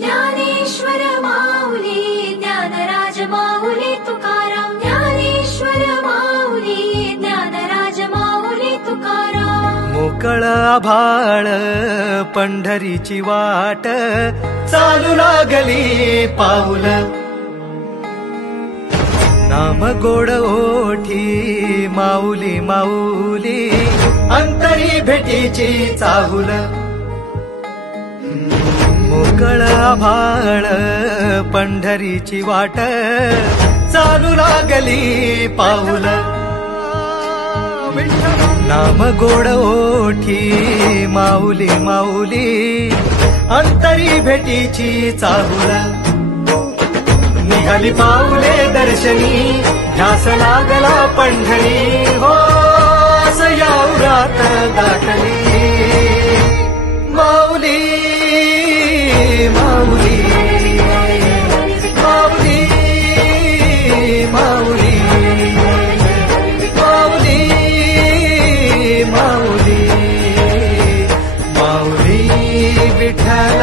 ज्ञानेश्वर माऊली ज्ञानराज माऊली तुकाराम ज्ञानेश्वर माऊली ज्ञानराज माऊली तुकाराम मोकळ आभाळ पंढरीची वाट चालू लागली पाऊल नाम गोड ओठी माऊली माऊली अंतरी भेटीची चाहुल मोकळ आभाळ पंढरीची वाट चालू लागली पाऊल नाम गोड ओठी माऊली माऊली अंतरी भेटीची चाहुल निघाली पाऊले दर्शनी ध्यास लागला पंढरी हो सयाउरात दाटली माऊली माऊली माऊली माऊली माऊली माऊली माऊली विठ्ठल